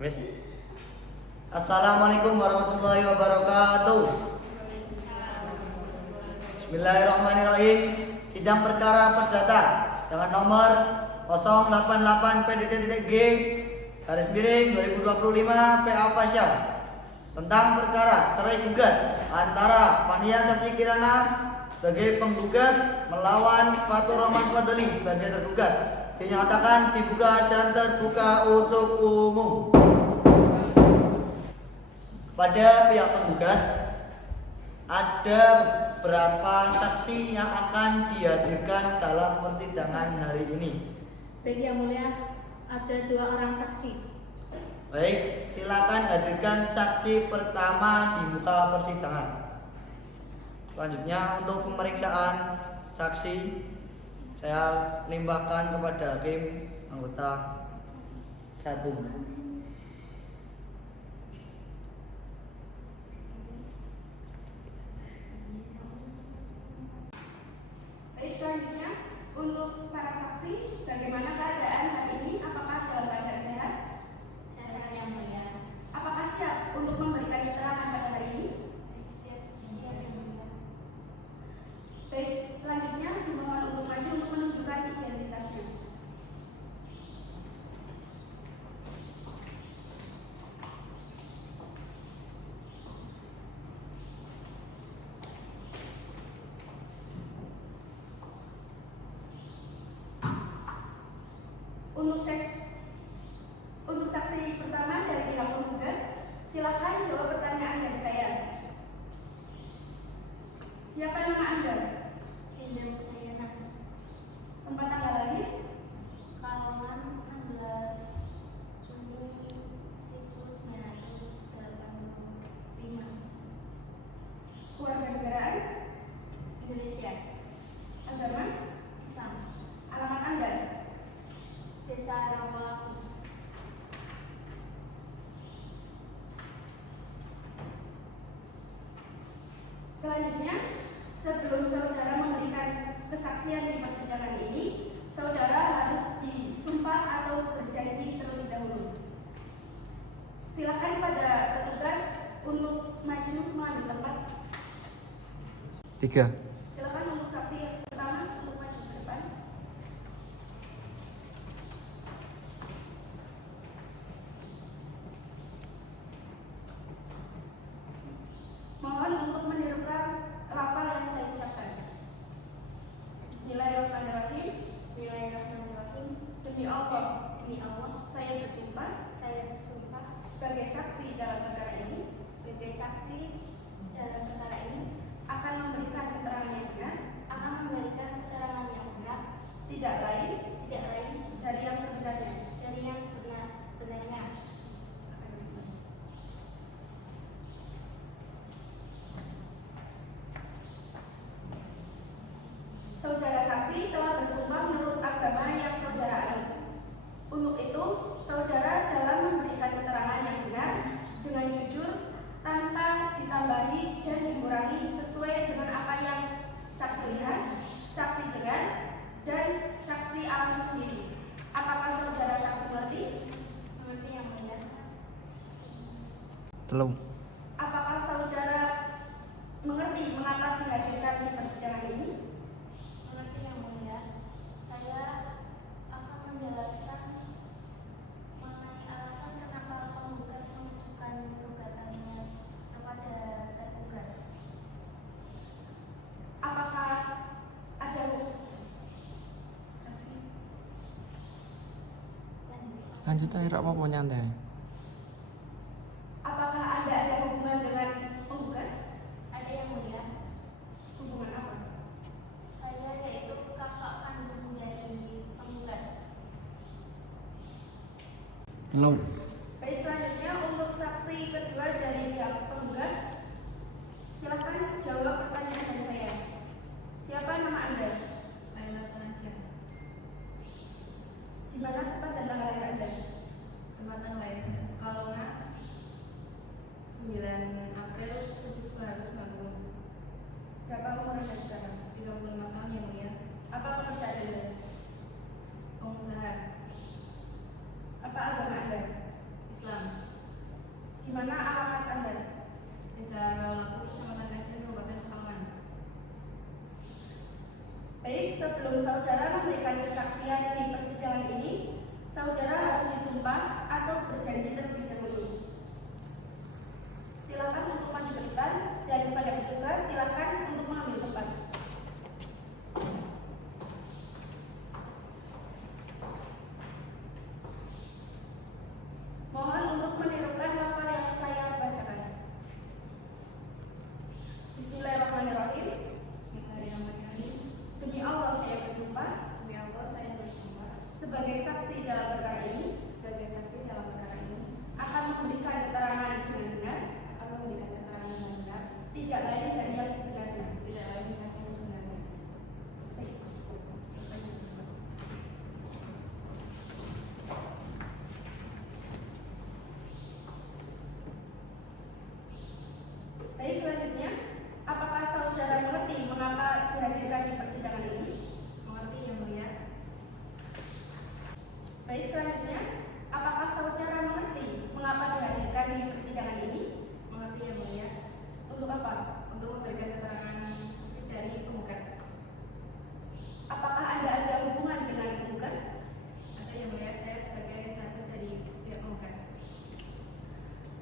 Wes. Assalamualaikum warahmatullahi wabarakatuh. Bismillahirrahmanirrahim. Sidang perkara perdata dengan nomor 088 PDT.G garis miring 2025 PA Pasha tentang perkara cerai gugat antara Fania Sasi Kirana sebagai penggugat melawan Fatur Rahman Fadli sebagai tergugat. Dinyatakan dibuka dan terbuka untuk umum. Pada pihak penggugat ada beberapa saksi yang akan dihadirkan dalam persidangan hari ini. Baik Yang Mulia, ada 2 orang saksi. Baik, silakan hadirkan saksi pertama di muka persidangan. Selanjutnya untuk pemeriksaan saksi saya limbahkan kepada hakim anggota 1. Baik, selanjutnya untuk para saksi, bagaimana keadaan hari ini? Apakah dalam keadaan sehat? Sehat Yang Mulia. Apakah siap untuk memberikan keterangan pada hari ini? Siap Yang Mulia. Baik, selanjutnya dimohon untuk maju untuk menunjukkan identitasnya. Untuk saksi pertama dari pihak penggugat, silakan jawab pertanyaan dari saya. Siapa nama Anda? Linda Musayana. Tempat tanggal lahir? Kalongan 16 Juni 1985. Keluarga negaraan? Indonesia. Agama? Islam. Alamat Anda? Desa Rawalaku. Selanjutnya, sebelum saudara memberikan kesaksian di persidangan ini, saudara harus disumpah atau berjanji terlebih dahulu. Silakan pada petugas untuk maju mengambil tempat. 3. Silakan untuk saksi yang pertama untuk maju ke depan. Mohon untuk menirukan lafal yang saya ucapkan. Bismillahirrahmanirrahim. Bismillahirrahmanirrahim. Demi Allah, Demi Allah, saya bersumpah saya bersumpah sebagai saksi dalam perkara ini sebagai saksi dalam perkara ini akan memberikan keterangan yang benar, akan memberikan keterangan yang benar, tidak lain tidak lain dari yang sebenarnya. dari yang sebenarnya. Saudara saksi telah bersumpah menurut agama yang saudara anut. Untuk itu, saudara dalam memberikan keterangan yang benar dengan jujur, tanpa ditambahi dan dikurangi sesuai dengan apa yang saksi lihat, saksi dengar, dan saksi alami sendiri. Apakah saudara saksi mengerti? Mengerti Yang Mulia. Telung. Apakah saudara mengerti mengapa dihadirkan di persidangan ini? Mengerti Yang Mulia. Saya akan menjelaskan mengenai alasan kenapa penggugat mengajukan gugatannya kepada tergugat. Apakah ada saksi? Lanjut aja apa nyantai. Apakah Anda ada hubungan dengan penggugat? Ada Yang Mulia. Hubungan apa? Saya yaitu kakak kandung dari penggugat. Telung. Baik, selanjutnya untuk saksi kedua dari pihak penggugat, silakan jawab pertanyaan dari saya. Siapa nama Anda? Laila Tanaja. Di mana tempat dan tanggal lahir Anda? Tempat tanggal lahir Kalongan 9 April 1990. Berapa umur Anda sekarang? 35 tahun Yang Mulia. Apa pekerjaan Anda? Pengusaha. Apa agama Anda? Islam. Sebelum saudara memberikan kesaksian di persidangan ini, saudara harus disumpah atau berjanji terlebih dahulu. Silakan untuk maju ke depan dan kepada petugas silakan untuk mengambil tempat. Mohon untuk menirukan lafal yang saya bacakan. Bismillahirrahmanirrahim. Bismillahirrahmanirrahim. Demi Allah saya bersumpah Demi Allah saya bersumpah sebagai saksi dalam perkara ini sebagai saksi dalam perkara ini akan memberikan keterangan dengan benar, akan memberikan keterangan yang benar, tidak lain dari yang sebenarnya. tidak lain dengan yang sebenarnya. Baik. Baik, selanjutnya, apakah saudara mengerti mengapa dihadirkan di persidangan ini? Mengerti yang mulia? Baik, selanjutnya, apakah saudara mengerti mengapa dihadirkan di persidangan ini? Mengerti yang mulia? Untuk apa? Untuk memberikan keterangan saksi dari penggugat. Apakah Anda ada hubungan dengan penggugat? Ada yang mulia, saya sebagai sahabat dari pihak penggugat.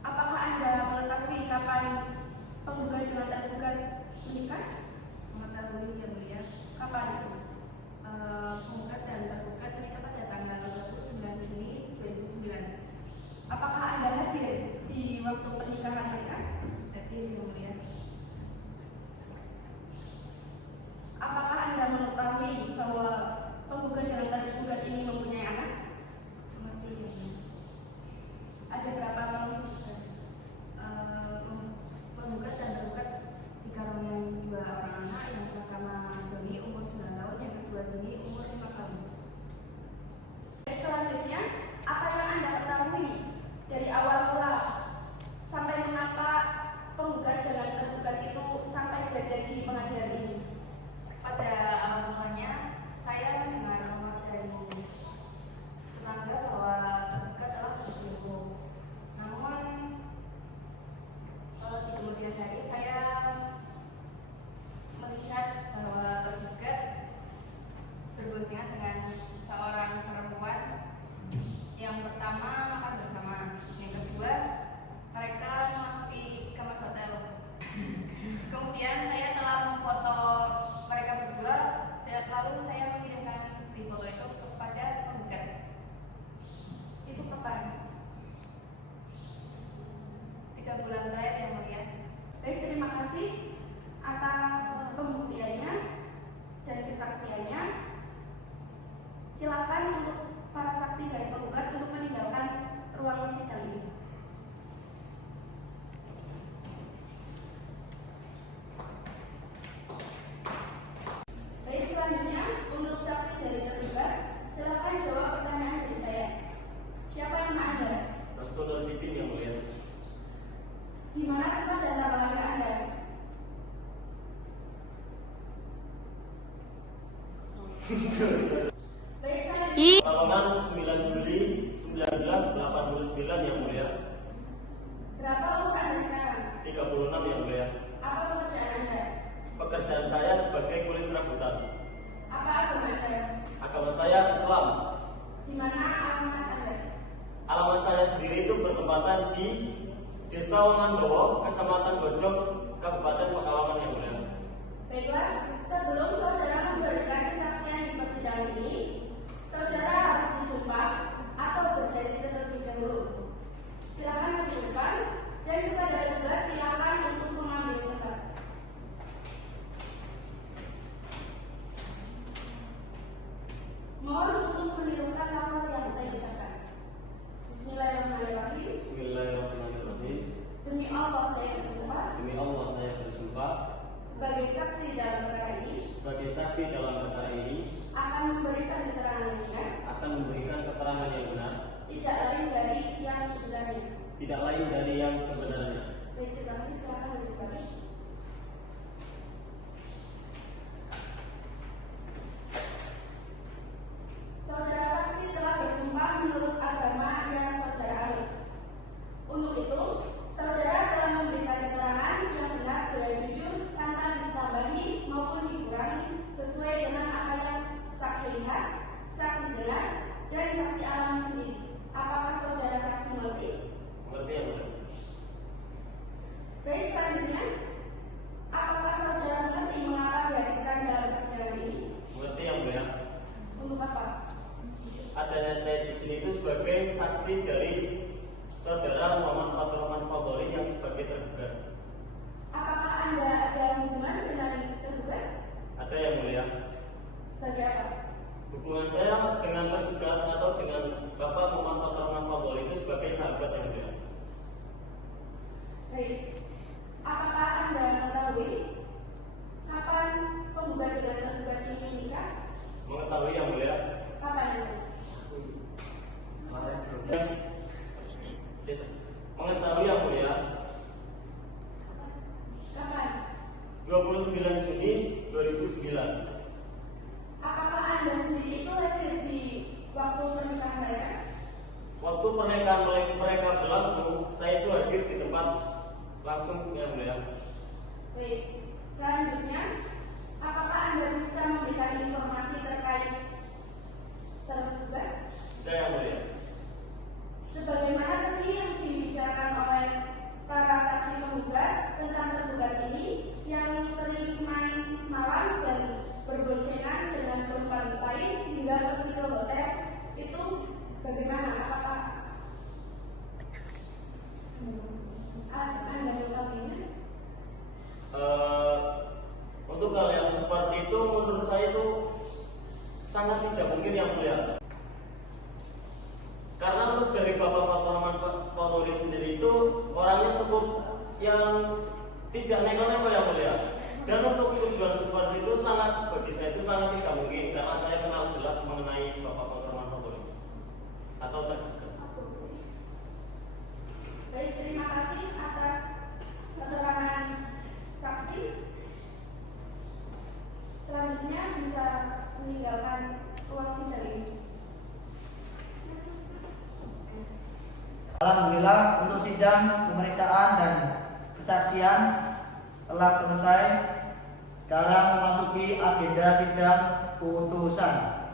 Apakah Anda mengetahui kapan penggugat dengan tergugat menikah? Mengetahui yang mulia, Kapan? penggugat dan tergugat menikah pada tanggal 29 Juni 2009. Apakah Anda hadir di waktu pernikahan mereka? Hadir yang mulia. Apakah Anda mengetahui bahwa penggugat dengan tergugat ini mempunyai anak? Mengerti yang mulia. Ada berapa tahun sebutkan? Penggugat dan tergugat dikaruniai 2 orang anak. Yang pertama Doni umur 9 tahun, yang kedua Dini umur 5 tahun. Selanjutnya, apa yang Anda ketahui dari awal mula sampai mengapa penggugat dengan tergugat itu sampai berada di pengadilan ini? Pada awal mulanya saya mendengar rumor dari tetangga bahwa tergugat telah berselingkuh. Namun di kemudian hari saya melihat bahwa tergugat berboncengan dengan seorang perempuan. Yang pertama makan bersama, yang kedua mereka memasuki kamar hotel. Kemudian saya telah memfoto mereka berdua dan lalu saya mengirimkan di foto itu kepada penggugat. Itu kapan? 3 bulan terakhir yang mulia. Baik, terima kasih atas pembuktiannya dan kesaksiannya. Silakan untuk para saksi dari penggugat untuk meninggalkan ruangan sidang ini. Baik, selanjutnya untuk saksi dari tergugat, silakan jawab pertanyaan dari saya. Siapa nama Anda? Rasulullah Fitin yang mulia. Di mana tempat dan tanggal lahir Anda? Baik, selanjutnya. Tanggal 9 Juli 1989 yang mulia. Berapa umur Anda sekarang? 36 yang mulia. Apa pekerjaan Anda? Pekerjaan saya sebagai kulis rambutan. Apa agama Anda? Agama saya Islam. Di mana alamat Anda? Alamat saya sendiri itu bertempatan di Desa Wangandowo, Kecamatan Gojok, Kabupaten Pekalongan yang mulia. Baiklah, sebelum saudara memberikan kesaksian di persidangan ini, saudara harus disumpah atau berjanji terlebih dahulu. Silakan menunjukkan dan kepada petugas silakan untuk mengambil tempat. Mohon untuk menirukan lafal yang saya ucapkan. Bismillahirrahmanirrahim. Bismillahirrahmanirrahim. Demi Allah saya bersumpah Demi Allah saya bersumpah sebagai saksi dalam perkara ini sebagai saksi dalam perkara ini akan memberikan keterangan yang benar, akan memberikan keterangan yang benar, tidak lain dari yang sebenarnya. tidak lain dari yang sebenarnya. Baik, terima kasih. Silakan duduk kembali. Saudara saksi telah bersumpah menurut agama yang saudara anut. Untuk itu, saudara telah memberikan keterangan yang benar dan jujur tanpa ditambahi maupun dikurangi sesuai dengan apa yang Untuk apa? Adanya saya di sini itu sebagai saksi dari saudara Muhammad Fatur Rahman Fadholi yang sebagai tergugat. Apakah Anda ada hubungan dengan tergugat? Ada yang mulia. Sebagai apa? Hubungan saya dengan tergugat atau dengan Bapak Muhammad Fatur Rahman Fadholi itu sebagai sahabat yang mulia. Baik. Apakah Anda mengetahui kapan penggugat dengan tergugat ini menikah? Mengetahui yang mulia. Kapan? Mengetahui yang mulia. Kapan? 29 Juni 2009. Apakah Anda sendiri itu hadir di waktu pernikahan mereka? Waktu pernikahan mereka berlangsung, saya itu hadir di tempat langsung yang mulia. Baik. Selanjutnya, apakah Anda bisa memberikan informasi terkait tergugat? Saya yang mulia. Sebagaimana tadi yang dibicarakan oleh para saksi penggugat tentang tergugat ini yang sering main malam dan berboncengan dengan perempuan lain hingga pergi ke hotel, itu bagaimana? Apakah Anda mengetahuinya? Untuk hal yang seperti itu menurut saya itu sangat tidak mungkin yang mulia. Karena untuk dari Bapak Fatur Rahman Fadholi sendiri itu orangnya cukup yang tidak neko-neko yang mulia. Dan untuk tuduhan seperti itu sangat bagi saya itu sangat tidak mungkin karena saya kenal jelas mengenai Bapak Fatur Rahman Fadholi atau tergugat. Baik, terima kasih atas keterangan saksi. Selanjutnya bisa meninggalkan ruang sidang ini. Alhamdulillah untuk sidang pemeriksaan dan kesaksian telah selesai. Sekarang memasuki agenda sidang putusan.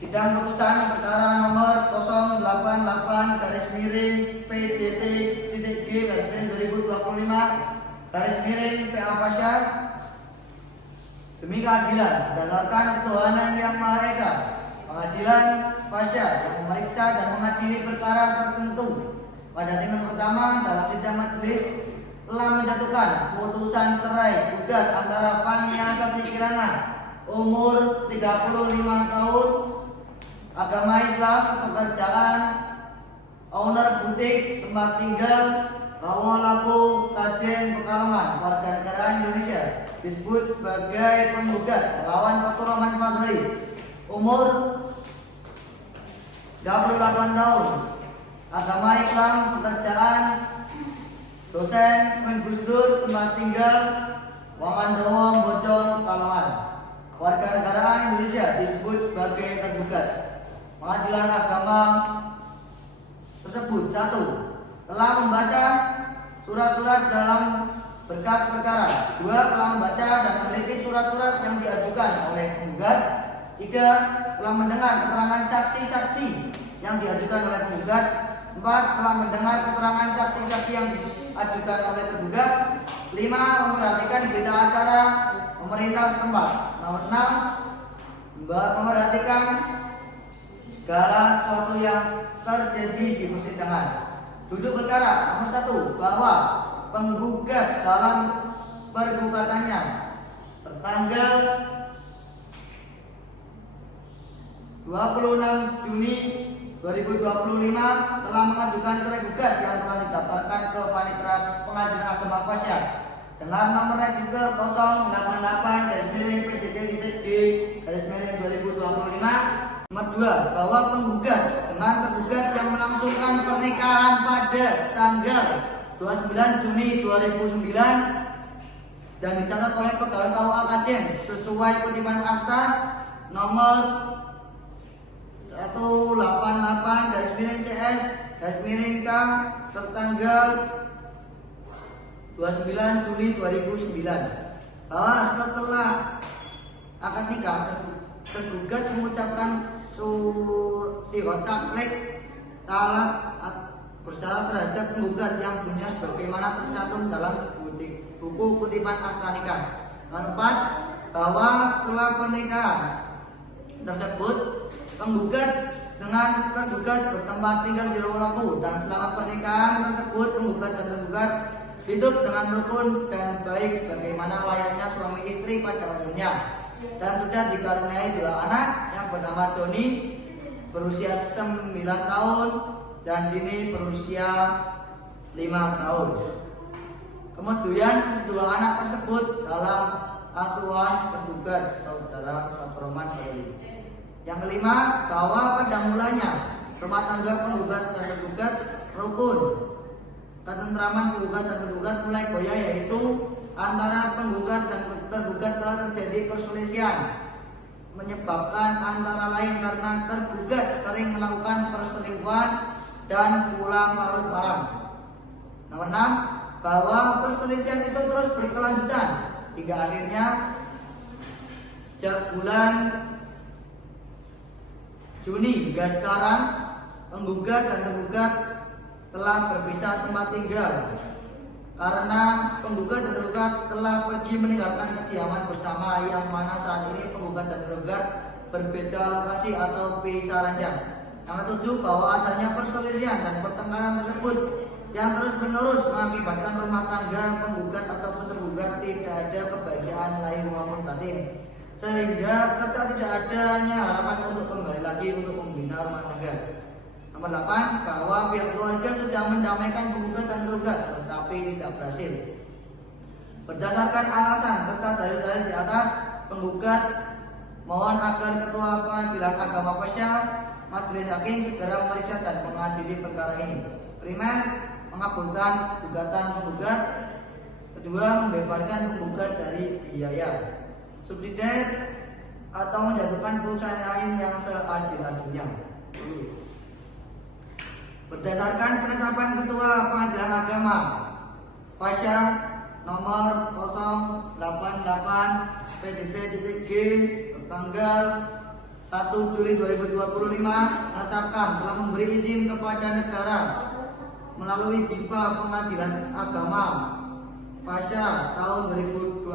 Sidang putusan perkara nomor 088-PDT.G/2025 PA demi keadilan berdasarkan ketuhanan yang Maha Esa. Pengadilan Pasya yang memeriksa dan mengadili perkara tertentu pada tingkat pertama dalam sidang majelis telah menjatuhkan putusan cerai gugat antara Fania Sasi Kirana umur 35 tahun, agama Islam, pekerjaan owner butik tempat tinggal Rawalapu, Kajen, Pekalongan, warga negara Indonesia, disebut sebagai penggugat melawan Fatur Rahman Fadholi umur 28 tahun, agama Islam, pekerjaan dosen Mendagri, tempat tinggal Wamandowo, Bojong, Pekalongan, warga negara Indonesia, disebut sebagai tergugat. Pengadilan agama tersebut 1. Telah membaca surat-surat dalam berkas perkara. 2. Telah membaca dan meneliti surat-surat yang diajukan oleh penggugat. 3. Telah mendengar keterangan saksi-saksi yang diajukan oleh penggugat. 4. Telah mendengar keterangan saksi-saksi yang diajukan oleh tergugat. 5. Memperhatikan berita acara pemerintah setempat. Nomor 6. Memperhatikan segala sesuatu yang terjadi di persidangan. Duduk perkara nomor 1 bahwa penggugat dalam pergugatannya tertanggal 26 Juni 2025 telah mengajukan cerai gugat yang telah didaftarkan ke Panitera Pengadilan Agama Pasya dengan nomor register 088-PDT.G/2025. Nomor 2 bahwa penggugat dengan tergugat yang melangsungkan pernikahan pada tanggal 29 Juni 2009 dan dicatat oleh pegawai KUA Kajen sesuai kutipan akta nomor 188/CS/K tertanggal 29 Juli 2009 bahwa setelah akad nikah tergugat mengucapkan taklek talak bersyarat terhadap penggugat yang bunyinya sebagaimana tercantum dalam buku kutipan akta nikah. Nomor 4 bahwa setelah pernikahan tersebut, penggugat dengan tergugat bertempat tinggal di rumah laku, dan selama pernikahan tersebut penggugat dan tergugat hidup dengan rukun dan baik sebagaimana layaknya suami istri pada umumnya, dan sudah dikaruniai 2 anak yang bernama Doni berusia 9 tahun dan Dini berusia 5 tahun. Kemudian 2 anak tersebut dalam asuhan penggugat saudara Fathurrahman Fadoli. Yang kelima, bahwa pada mulanya rumah tangga penggugat dan tergugat rukun. Ketentraman penggugat dan tergugat mulai goyah, yaitu antara penggugat dan tergugat telah terjadi perselisihan, menyebabkan antara lain karena tergugat sering melakukan perselingkuhan dan pulang larut malam. Nomor 6, bahwa perselisihan itu terus berkelanjutan hingga akhirnya sejak bulan Juni hingga sekarang penggugat dan tergugat telah berpisah tempat tinggal karena penggugat dan tergugat telah pergi meninggalkan kediaman bersama, yang mana saat ini penggugat dan tergugat berbeda lokasi atau pisah ranjang. Yang ketujuh, bahwa adanya perselisihan dan pertengkaran tersebut yang terus menerus mengakibatkan rumah tangga penggugat ataupun tergugat tidak ada kebahagiaan lahir maupun batin, sehingga serta tidak adanya harapan untuk kembali lagi untuk membina rumah tangga. Nomor 8, bahwa pihak keluarga sudah mendamaikan penggugat dan tergugat tetapi tidak berhasil. Berdasarkan alasan serta dalil-dalil di atas, penggugat mohon agar Ketua Pengadilan Agama Pasya Majelis Hakim segera memeriksa dan mengadili perkara ini. Primer, mengabulkan gugatan penggugat. Kedua, membebaskan penggugat dari biaya. Subsidiar atau menjatuhkan putusan lain yang seadil-adilnya. Berdasarkan penetapan Ketua Pengadilan Agama Pasya nomor 088 PDT.G tanggal 1 Juli 2025 menetapkan telah memberi izin kepada negara melalui DIPA Pengadilan Agama Pasya tahun 2025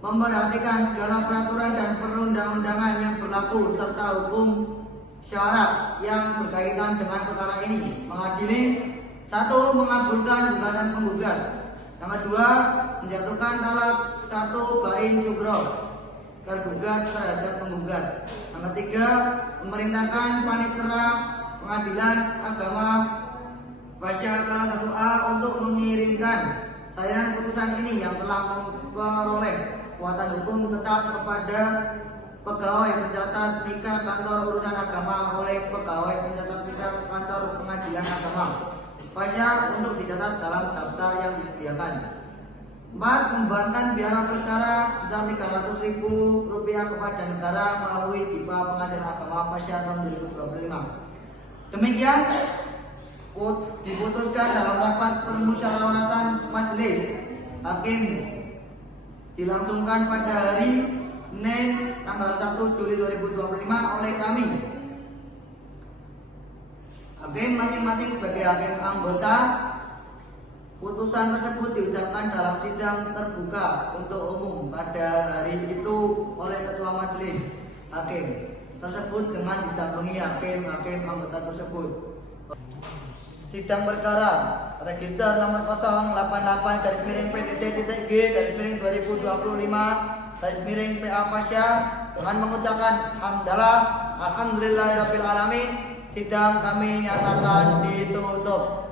memperhatikan segala peraturan dan perundang-undangan yang berlaku serta hukum syarat yang berkaitan dengan perkara ini. Mengadili: 1. Mengabulkan gugatan penggugat. Yang kedua, menjatuhkan talak 1 bain sugro tergugat terhadap penggugat. Yang ketiga, memerintahkan panitera Pengadilan Agama Pasya kelas 1A untuk mengirimkan salinan putusan ini yang telah memperoleh kekuatan hukum tetap kepada pegawai pencatat nikah kantor urusan agama oleh pegawai pencatat nikah kantor Pengadilan Agama Pasya untuk dicatat dalam daftar yang disediakan. 4. Membebankan biaya perkara sebesar Rp300.000 kepada negara melalui DIPA Pengadilan Agama Pasya tahun 2025. Demikian diputuskan dalam rapat permusyawaratan majelis hakim dilangsungkan pada hari Senin tanggal 1 Juli 2025 oleh kami. Hakim masing-masing sebagai hakim anggota. Putusan tersebut diucapkan dalam sidang terbuka untuk umum pada hari itu oleh Ketua Majelis Hakim tersebut dengan didampingi hakim-hakim anggota tersebut. Sidang perkara register nomor 088-PDT.G/2025/PA Pasya dengan mengucapkan hamdalah alhamdulillahirabbil alamin. Sidang kami nyatakan ditutup.